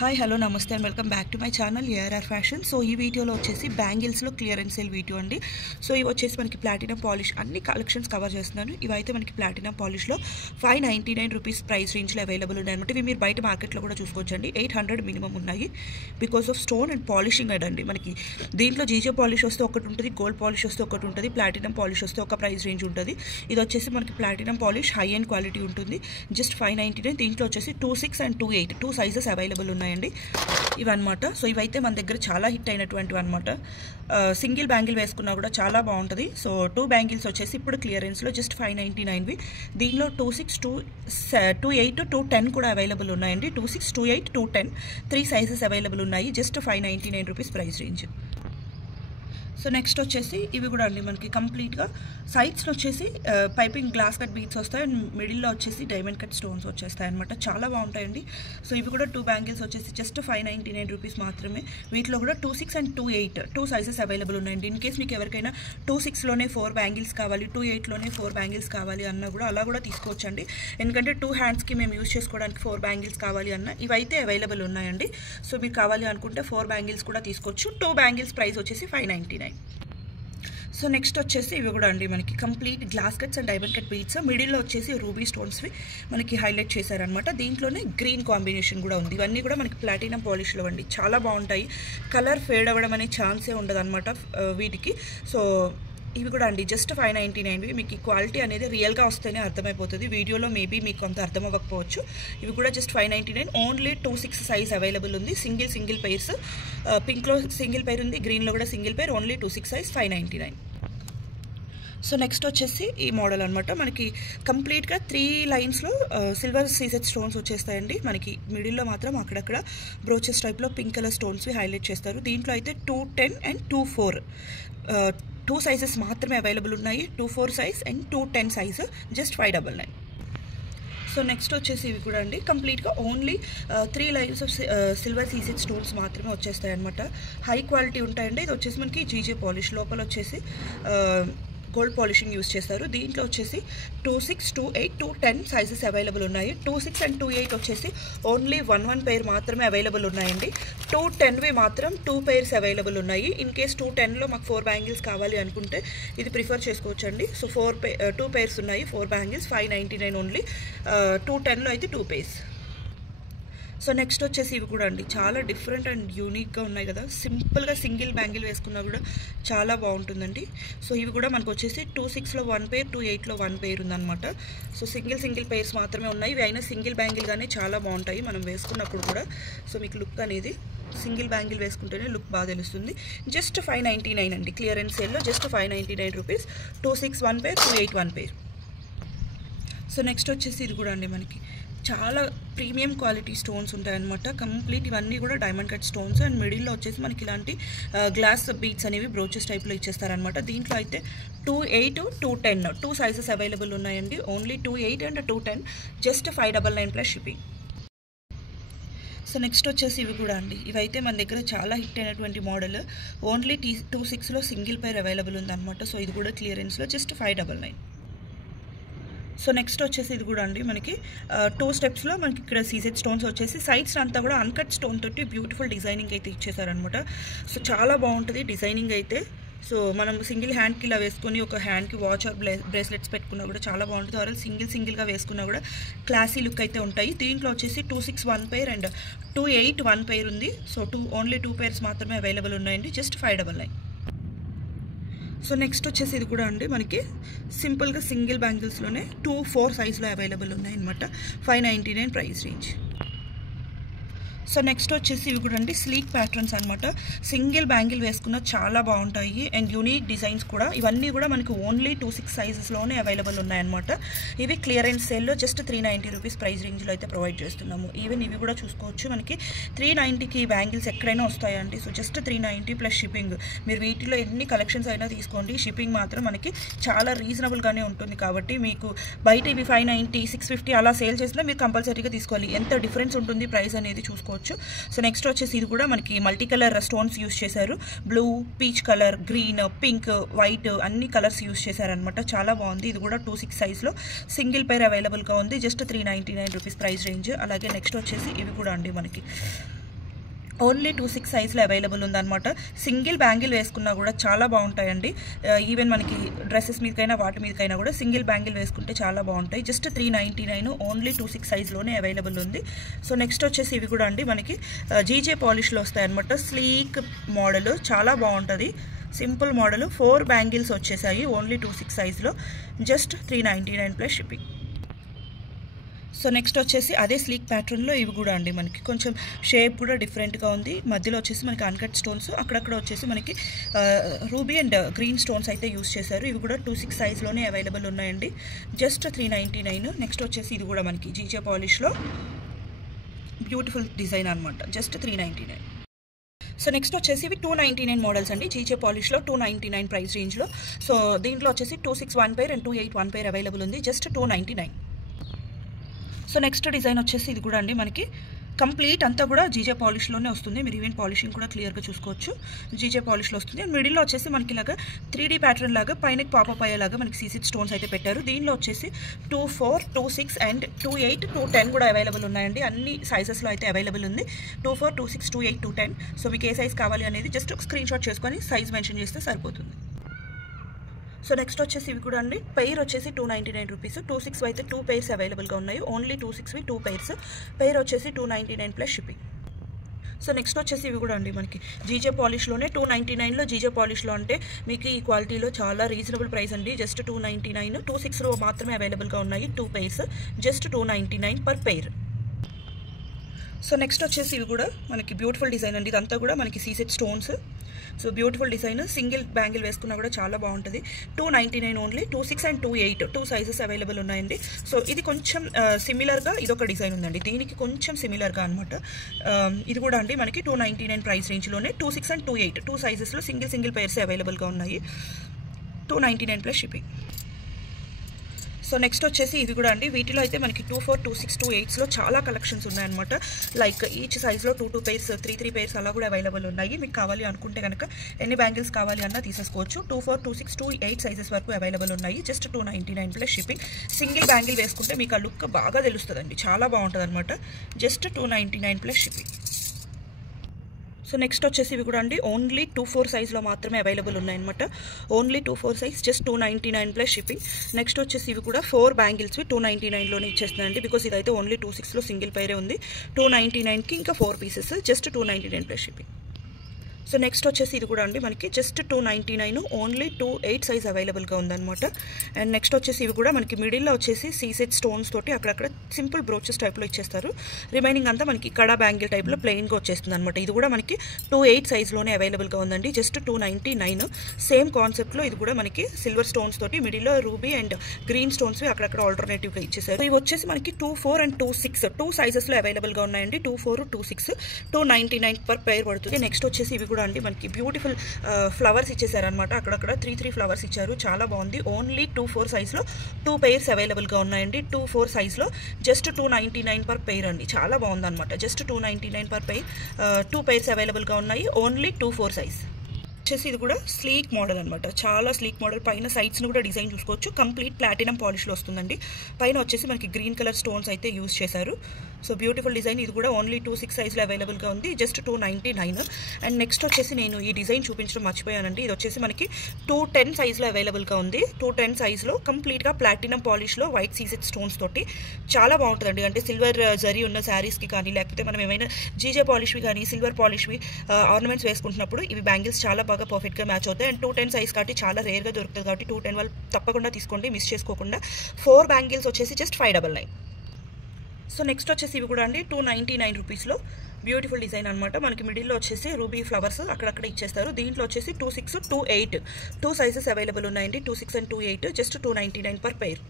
Hi hello నమస్తే and welcome back to my channel ARR fashion. So ఈ వీడియోలో వచ్చేసి బ్యాంగిల్స్లో క్లియరెన్స్ సేల్ వీడియో అండి. సో ఇవి వచ్చేసి మనకి ప్లాటినం పాలిష్ అన్ని కలెక్షన్స్ కవర్ చేస్తున్నాను. ఇవైతే మనకి ప్లాటినం పాలిష్లో 599 రూపీస్ ప్రైస్ రేంజ్లో అవైలబుల్ ఉన్నాయి అనమాట. ఇవి మీరు బయట మార్కెట్లో కూడా చూసుకోవచ్చండి. 800 మినిమం ఉన్నాయి because of stone and polishing అండి. మనకి దీంట్లో జీజే పాలిష్ వస్తే ఒకటి ఉంటుంది, గోల్డ్ పాలిష్ వస్తే ఒకటి ఉంటుంది, ప్లాటినం పాలిష్ వస్తే ఒక ప్రైస్ రేంజ్ ఉంటుంది. ఇది వచ్చేసి మనకి platinum polish high and quality ఉంటుంది, జస్ట్ 599. దీంట్లో వచ్చేసి 26 and 28 2 సైజెస్ అవైలబుల్ ఉన్నాయండి ఇవన్నమాట. సో ఇవైతే మన దగ్గర చాలా హిట్ అయినటువంటివి అనమాట. సింగిల్ బ్యాంగిల్ వేసుకున్నా కూడా చాలా బాగుంటుంది. సో 2 బ్యాంగిల్స్ వచ్చేసి ఇప్పుడు క్లియరెన్స్లో జస్ట్ 599వి. దీనిలో 26, 28, 210 కూడా అవైలబుల్ ఉన్నాయండి. 26, 28, 210 3 సైజెస్ అవైలబుల్ ఉన్నాయి. Just 599 rupees price range. So next వచ్చేసి ఇవి కూడా అండి మనకి కంప్లీట్గా సైడ్స్లో వచ్చేసి పైపింగ్ గ్లాస్ కట్ బీట్స్ వస్తాయి అండ్ మిడిల్లో వచ్చేసి డైమండ్ కట్ స్టోన్స్ వచ్చేస్తాయి అనమాట. చాలా బాగుంటాయండి. సో ఇవి కూడా 2 బ్యాంగిల్స్ వచ్చేసి జస్ట్ 599 రూపీస్ మాత్రమే. వీటిలో కూడా 26 and 28 2 సైజెస్ అవైలబుల్ ఉన్నాయండి. ఇన్ కేస్ మీకు ఎవరికైనా 26లోనే 4 బ్యాంగిల్స్ కావాలి, 28లోనే 4 బ్యాంగిల్స్ కావాలి అన్నా కూడా అలా కూడా తీసుకోవచ్చండి. ఎందుకంటే 2 హ్యాండ్స్కి మేము యూజ్ చేసుకోవడానికి 4 బ్యాంగిల్స్ కావాలి అన్న ఇవైతే అవైలబుల్ ఉన్నాయండి. సో మీకు కావాలి అనుకుంటే 4 బ్యాంగిల్స్ కూడా తీసుకోవచ్చు. 2 బ్యాంగిల్స్ ప్రైస్ వచ్చేసి 599. సో నెక్స్ట్ వచ్చేసి ఇవి కూడా అండి మనకి complete glass cuts and diamond cut beats. మిడిల్లో వచ్చేసి రూబీ స్టోన్స్వి మనకి హైలైట్ చేశారనమాట. దీంట్లోనే గ్రీన్ కాంబినేషన్ కూడా ఉంది. ఇవన్నీ కూడా మనకి ప్లాటినం పాలిష్లో అండి. చాలా బాగుంటాయి. కలర్ ఫేడ్ అవ్వడం అనే ఛాన్సే ఉండదు అనమాట వీటికి. సో ఇవి కూడా అండి జస్ట్ 599వి. మీకు ఈ క్వాలిటీ అనేది రియల్గా వస్తేనే అర్థమైపోతుంది. వీడియోలో మేబీ మీకు అంత అర్థం అవ్వకపోవచ్చు. ఇవి కూడా జస్ట్ 599. ఓన్లీ 26 సైజ్ అవైలబుల్ ఉంది. Single pairs. పింక్లో సింగిల్ పెయిర్ ఉంది, గ్రీన్లో కూడా single pair. Only 26 size 599. So next వచ్చేసి ఈ మోడల్ అనమాట. మనకి కంప్లీట్గా 3 లైన్స్లో సిల్వర్ సీజెడ్ స్టోన్స్ వచ్చేస్తాయండి. మనకి మిడిల్లో మాత్రం అక్కడక్కడ బ్రోచెస్ టైప్లో పింక్ కలర్ స్టోన్స్వి హైలైట్ చేస్తారు. దీంట్లో అయితే 210 and 24 2 సైజెస్ మాత్రమే అవైలబుల్ ఉన్నాయి. 24 size and 210 size just 599. So next వచ్చేసి ఇవి కూడా అండి కంప్లీట్గా only 3 lines of silver CZ stones మాత్రమే వచ్చేస్తాయి అనమాట. హై క్వాలిటీ ఉంటాయండి. ఇది వచ్చేసి మనకి జీజే పాలిష్, లోపల వచ్చేసి గోల్డ్ పాలిషింగ్ యూజ్ చేస్తారు. దీంట్లో వచ్చేసి 26, 28, 210 సైజెస్ అవైలబుల్ ఉన్నాయి. 26 and 28 వచ్చేసి ఓన్లీ 1 పెయిర్ మాత్రమే అవైలబుల్ ఉన్నాయండి. 210వి మాత్రం 2 పెయిర్స్ అవైలబుల్ ఉన్నాయి. ఇన్ కేస్ 210లో మాకు 4 బ్యాంగిల్స్ కావాలి అనుకుంటే ఇది ప్రిఫర్ చేసుకోవచ్చండి. సో 2 పెయిర్స్ ఉన్నాయి, 4 బ్యాంగిల్స్ 599 ఓన్లీ. 210లో అయితే 2 పెయిర్స్. సో నెక్స్ట్ వచ్చేసి ఇవి కూడా అండి చాలా డిఫరెంట్ అండ్ యూనిక్గా ఉన్నాయి కదా. సింపుల్గా సింగిల్ బ్యాంగిల్ వేసుకున్నా కూడా చాలా బాగుంటుందండి. సో ఇవి కూడా మనకు వచ్చేసి 26లో 1 పెయిర్, 28లో 1 పెయిర్ ఉందన్నమాట. సో సింగిల్ పెయిర్స్ మాత్రమే ఉన్నాయి. ఇవి అయినా సింగిల్ బ్యాంగిల్గానే చాలా బాగుంటాయి మనం వేసుకున్నప్పుడు కూడా. సో మీకు లుక్ అనేది సింగిల్ బ్యాంగిల్ వేసుకుంటేనే లుక్ బాగా తెలుస్తుంది. జస్ట్ 599 అండి క్లియరెన్స్ సేల్లో. Just 599 rupees. 26 1 pair, 28 1 pair. So next వచ్చేసి ఇది కూడా అండి మనకి చాలా ప్రీమియం క్వాలిటీ స్టోన్స్ ఉంటాయన్నమాట. కంప్లీట్ ఇవన్నీ కూడా డైమండ్ కట్ స్టోన్స్ అండ్ మిడిల్లో వచ్చేసి మనకి ఇలాంటి గ్లాస్ బీట్స్ అనేవి బ్రోచెస్ టైప్లో ఇచ్చేస్తారనమాట. దీంట్లో అయితే 28, 210 2 సైజెస్ అవైలబుల్ ఉన్నాయండి. Only 28 and 210 just 599 plus shipping. So next వచ్చేసి ఇవి కూడా అండి. ఇవైతే మన దగ్గర చాలా హిట్ అయినటువంటి మోడల్. ఓన్లీ 26లో సింగిల్ పెయిర్ అవైలబుల్ ఉందన్నమాట. సో ఇది కూడా క్లియరెన్స్లో జస్ట్ 599. సో నెక్స్ట్ వచ్చేసి ఇది కూడా అండి మనకి 2 స్టెప్స్లో మనకి ఇక్కడ సీజెడ్ స్టోన్స్ వచ్చేసి సైడ్స్ అంతా కూడా అన్కట్ స్టోన్ తోటి బ్యూటిఫుల్ డిజైనింగ్ అయితే ఇచ్చేసారనమాట. సో చాలా బాగుంటుంది డిజైనింగ్ అయితే. సో మనం సింగిల్ హ్యాండ్కి ఇలా వేసుకొని ఒక హ్యాండ్కి వాచ్ ఆర్ బ్రేస్లెట్స్ పెట్టుకున్నా కూడా చాలా బాగుంటుంది. ఆర్ సింగిల్గా వేసుకున్నా కూడా క్లాసీ లుక్ అయితే ఉంటాయి. దీంట్లో వచ్చేసి 26 1 పెయిర్ అండ్ 28 1 పెయిర్ ఉంది. సో ఓన్లీ 2 పెయిర్స్ మాత్రమే అవైలబుల్ ఉన్నాయండి. జస్ట్ 599. సో నెక్స్ట్ వచ్చేసి ఇది కూడా అండి మనకి సింపుల్గా సింగిల్ బ్యాంగిల్స్లోనే 2 4 సైజ్లో అవైలబుల్ ఉన్నాయన్నమాట. 599 ప్రైస్ రేంజ్. సో నెక్స్ట్ వచ్చేసి ఇవి కూడా అండి స్లీక్ ప్యాటర్న్స్ అనమాట. సింగిల్ బ్యాంగిల్ వేసుకున్న చాలా బాగుంటాయి అండ్ యూనిక్ డిజైన్స్ కూడా. ఇవన్నీ కూడా మనకి ఓన్లీ 26 సైజెస్లోనే అవైలబుల్ ఉన్నాయన్నమాట. ఇవి క్లియరెన్స్ సేల్లో జస్ట్ 390 రూపీస్ ప్రైస్ రేంజ్లో అయితే ప్రొవైడ్ చేస్తున్నాము. ఈవెన్ ఇవి కూడా చూసుకోవచ్చు మనకి 390కి బ్యాంగిల్స్ ఎక్కడైనా వస్తాయండి. So just 390 plus shipping. మీరు వీటిలో ఎన్ని కలెక్షన్స్ అయినా తీసుకోండి, షిప్పింగ్ మాత్రం మనకి చాలా రీజనబుల్గానే ఉంటుంది. కాబట్టి మీకు బయట ఇవి 590 650 అలా సేల్ చేసినా మీరు కంపల్సరీగా తీసుకోవాలి. ఎంత డిఫరెన్స్ ఉంటుంది ప్రైస్ అనేది చూసుకోవచ్చు. సో నెక్స్ట్ వచ్చేసి ఇది కూడా మనకి మల్టీ కలర్ స్టోన్స్ యూజ్ చేశారు. Blue, peach colour, green, pink, white అన్ని కలర్స్ యూజ్ చేశారనమాట. చాలా బాగుంది. ఇది కూడా 26 సైజ్లో సింగిల్ పెయిర్ అవైలబుల్గా ఉంది. Just 399 rupees price range. అలాగే నెక్స్ట్ వచ్చేసి ఇవి కూడా అండి మనకి ఓన్లీ 2-6 సైజ్లో అవైలబుల్ ఉందన్నమాట. సింగిల్ బ్యాంగిల్ వేసుకున్నా కూడా చాలా బాగుంటాయండి. ఈవెన్ మనకి డ్రెస్సెస్ మీదకైనా వాటి మీదకైనా కూడా సింగిల్ బ్యాంగిల్ వేసుకుంటే చాలా బాగుంటాయి. జస్ట్ 399 ఓన్లీ 2-6 సైజ్లోనే అవైలబుల్ ఉంది. సో నెక్స్ట్ వచ్చేసి ఇవి కూడా అండి మనకి జీజే పాలిష్లో వస్తాయి అనమాట. స్లీక్ మోడల్ చాలా బాగుంటుంది. సింపుల్ మోడల్ 4 బ్యాంగిల్స్ వచ్చేసాయి ఓన్లీ 2-6 సైజ్లో. Just 399 plus shipping. So next వచ్చేసి అదే స్లీక్ ప్యాటర్న్లో ఇవి కూడా అండి మనకి కొంచెం షేప్ కూడా డిఫరెంట్గా ఉంది. మధ్యలో వచ్చేసి మనకి అన్కట్ స్టోన్స్, అక్కడక్కడ వచ్చేసి మనకి రూబీ అండ్ గ్రీన్ స్టోన్స్ అయితే యూస్ చేశారు. ఇవి కూడా 2-6 సైజ్లోనే అవైలబుల్ ఉన్నాయండి. జస్ట్ 399. నెక్స్ట్ వచ్చేసి ఇది కూడా మనకి జీజే పాలిష్లో బ్యూటిఫుల్ డిజైన్ అనమాట. జస్ట్ 399. సో నెక్స్ట్ వచ్చేసి ఇవి 299 మోడల్స్ అండి. జీజే పాలిష్లో 299 ప్రైస్ రేంజ్లో. సో దీంట్లో వచ్చేసి 2-6 1 pair అండ్ 2-8 1 pair అవైలబుల్ ఉంది. జస్ట్ 299. సో నెక్స్ట్ డిజైన్ వచ్చేసి ఇది కూడా అండి మనకి కంప్లీట్ అంతా కూడా జీజే పాలిష్లోనే వస్తుంది. మీరు ఈవెన్ పాలిషింగ్ కూడా క్లియర్గా చూసుకోవచ్చు. జీజే పాలిష్లో వస్తుంది. అండ్ మిడిల్లో వచ్చేసి మనకి ఇలాగా 3D ప్యాటర్న్ లాగా పైన పాపప్ అయ్యేలాగా మనకి సీసెడ్ స్టోన్స్ అయితే పెట్టారు. దీనిలో వచ్చేసి 2-4, 2-6 అండ్ 2-8, 2-10 కూడా అవైలబుల్ ఉన్నాయండి. అన్ని సైజెస్లో అయితే అవైలబుల్ ఉంది. 2-4, 2-6, 2-8, 2-10. సో మీకు ఏ సైజ్ కావాలి అనేది జస్ట్ ఒక స్క్రీన్ షాట్ చేసుకొని సైజ్ మెన్షన్ చేస్తే సరిపోతుంది. సో నెక్స్ట్ వచ్చేసి ఇవి కూడా అండి పెయిర్ వచ్చేసి 299 రూపీస్. 2-6 అయితే 2 pairs అవైలబుల్గా ఉన్నాయి. Only 2-6వి 2 pairs. పెయిర్ వచ్చేసి 299 ప్లస్ షిప్పింగ్. సో నెక్స్ట్ వచ్చేసి ఇవి కూడా అండి మనకి జీజే పాలిష్లోనే 299లో జీజే పాలిష్లో అంటే మీకు ఈ క్వాలిటీలో చాలా రీజనబుల్ ప్రైస్ అండి. జస్ట్ 299. 2-6లో మాత్రమే అవైలబుల్గా ఉన్నాయి. 2 pairs. Just 299 per pair. So next వచ్చేసి ఇవి కూడా మనకి బ్యూటిఫుల్ డిజైన్ అండి. ఇదంతా కూడా మనకి సీసెడ్ stones. So beautiful design. Single bangle వేసుకున్నా కూడా చాలా బాగుంటుంది. 299 ఓన్లీ. 2-6 అండ్ 2-8 2 సైజెస్ అవైలబుల్ ఉన్నాయండి. సో ఇది కొంచెం సిమిలర్గా ఇదొక డిజైన్ ఉందండి. దీనికి కొంచెం సిమిలర్గా అనమాట. ఇది కూడా అండి మనకి 299 ప్రైస్ రేంజ్లోనే 2-6 అండ్ 2-8 2 సైజెస్లో సింగిల్ pairs అవైలబుల్గా ఉన్నాయి. 299 ప్లస్ షిప్పింగ్. సో నెక్స్ట్ వచ్చేసి ఇది కూడా అండి వీటిలో అయితే మనకి 2-4, 2-6, 2-8లో చాలా కలెక్షన్స్ ఉన్నాయన్నమాట. లైక్ ఈచ్ సైజ్లో 2 pairs 3 pairs అలా కూడా అవైలబుల్ ఉన్నాయి. మీకు కావాలి అనుకుంటే కనుక ఎన్ని బ్యాంగిల్స్ కావాలి అన్నా తీసేసుకోవచ్చు. 2-4, 2-6, 2-8 సైజెస్ వరకు అవైలబుల్ ఉన్నాయి. Just 299 plus shipping. Single bangle వేసుకుంటే మీకు ఆ లుక్ బాగా తెలుస్తుందండి. చాలా బాగుంటుంది అనమాట. Just 299 plus shipping. So next వచ్చేసి ఇవి కూడా అండి ఓన్లీ 2-4 సైజ్లో మాత్రమే అవైలబుల్ ఉన్నాయన్నమాట. Only 2-4 size. Just 299 plus shipping. Next వచ్చేసి ఇవి కూడా 4 బ్యాంగిల్స్వి 299లోనే ఇచ్చేస్తున్నాయండి. బికాస్ ఇదైతే ఓన్లీ 2-6లో సింగిల్ పైరే ఉంది. 299కి ఇంకా 4 pieces. Just 299 plus shipping. So next వచ్చేసి ఇది కూడా అండి మనకి జస్ట్ 299 ఓన్లీ 2-8 సైజ్ అవైలబుల్గా ఉందన్నమాట. అండ్ నెక్స్ట్ వచ్చేసి ఇవి కూడా మనకి మిడిల్లో వచ్చేసి సీసెడ్ స్టోన్స్ తోటి అక్కడక్కడ సింపుల్ బ్రోచెస్ టైప్లో ఇచ్చేస్తారు. రిమైనింగ్ అంతా మనకి కడా బ్యాంగిల్ టైప్లో ప్లెయిన్గా వచ్చేస్తుంది అనమాట. ఇది కూడా మనకి 2-8 సైజ్లోనే అవైలబుల్గా ఉందండి. జస్ట్ 299. సేమ్ కాన్సెప్ట్లో ఇది కూడా మనకి సిల్వర్ స్టోన్స్ తోటి మిడిల్లో రూబీ అండ్ గ్రీన్ స్టోన్స్వి అక్కడక్కడ ఆల్టర్నేటివ్గా ఇచ్చేసారు. ఇవి వచ్చేసి మనకి 2-4 అండ్ 2-6 2 సైజెస్లో అవైలబుల్గా ఉన్నాయండి. 2-4, 2-6 299 పర్ పెయిర్ పడుతుంది. నెక్స్ట్ వచ్చేసి ఇవి కూడా అండి మనకి బ్యూటిఫుల్ ఫ్లవర్స్ ఇచ్చేసారనమాట. అక్కడక్కడ 3 ఫ్లవర్స్ ఇచ్చారు. చాలా బాగుంది. ఓన్లీ 2-4 సైజ్లో 2 pairs అవైలబుల్గా ఉన్నాయండి. 2-4 సైజ్లో జస్ట్ 299 పర్ పెయిర్ అండి. చాలా బాగుందన్నమాట. Just 299 per pair. 2 pairs అవైలబుల్గా ఉన్నాయి. Only 2-4 size. వచ్చేసి ఇది కూడా స్లీక్ మోడల్ అనమాట. చాలా స్లీక్ మోడల్. పైన సైడ్స్ని కూడా డిజైన్ చూసుకోవచ్చు. కంప్లీట్ ప్లాటినం పాలిష్లో వస్తుందండి. పైన వచ్చేసి మనకి గ్రీన్ కలర్ స్టోన్స్ అయితే యూజ్ చేశారు. So beautiful design. ఇది కూడా ఓన్లీ 2-6 సైజ్లో అవైలబుల్గా ఉంది. జస్ట్ 299. అండ్ నెక్స్ట్ వచ్చేసి నేను ఈ డిజైన్ చూపించడం మర్చిపోయానండి. ఇది వచ్చేసి మనకి 210 సైజ్లో అవైలబుల్గా ఉంది. 210 సైజ్లో కంప్లీట్గా ప్లాటినం పాలిష్లో వైట్ సీసెడ్ స్టోన్స్ తోటి చాలా బాగుంటుందండి. అంటే సిల్వర్ జరీ ఉన్న శారీస్కి కానీ లేకపోతే మనం ఏమైనా జీజే పాలిష్వి కానీ సిల్వర్ పాలిష్వి ఆర్నమెంట్స్ వేసుకుంటున్నప్పుడు ఇవి బ్యాంగిల్స్ చాలా బాగా పర్ఫెక్ట్గా మ్యాచ్ అవుతాయి. అండ్ 210 సైజ్ కాబట్టి చాలా రేర్గా దొరుకుతుంది కాబట్టి 210 వాళ్ళు తప్పకుండా తీసుకోండి, మిస్ చేసుకోకుండా. 4 బ్యాంగిల్స్ వచ్చేసి జస్ట్ 599. సో నెక్స్ట్ వచ్చేసి ఇవి కూడా అండి 299 రూపీస్లో బ్యూటిఫుల్ డిజైన్ అనమాట. మనకి మిడిల్లో వచ్చేసి రూబీ ఫ్లవర్స్ అక్కడక్కడ ఇచ్చేస్తారు. దీంట్లో వచ్చేసి 2-6, 2-8 2 సైజెస్ అవైలబుల్ ఉన్నాయండి. 2-6 అండ్ 2-8 జస్ట్ 299 పర్ పెయిర్.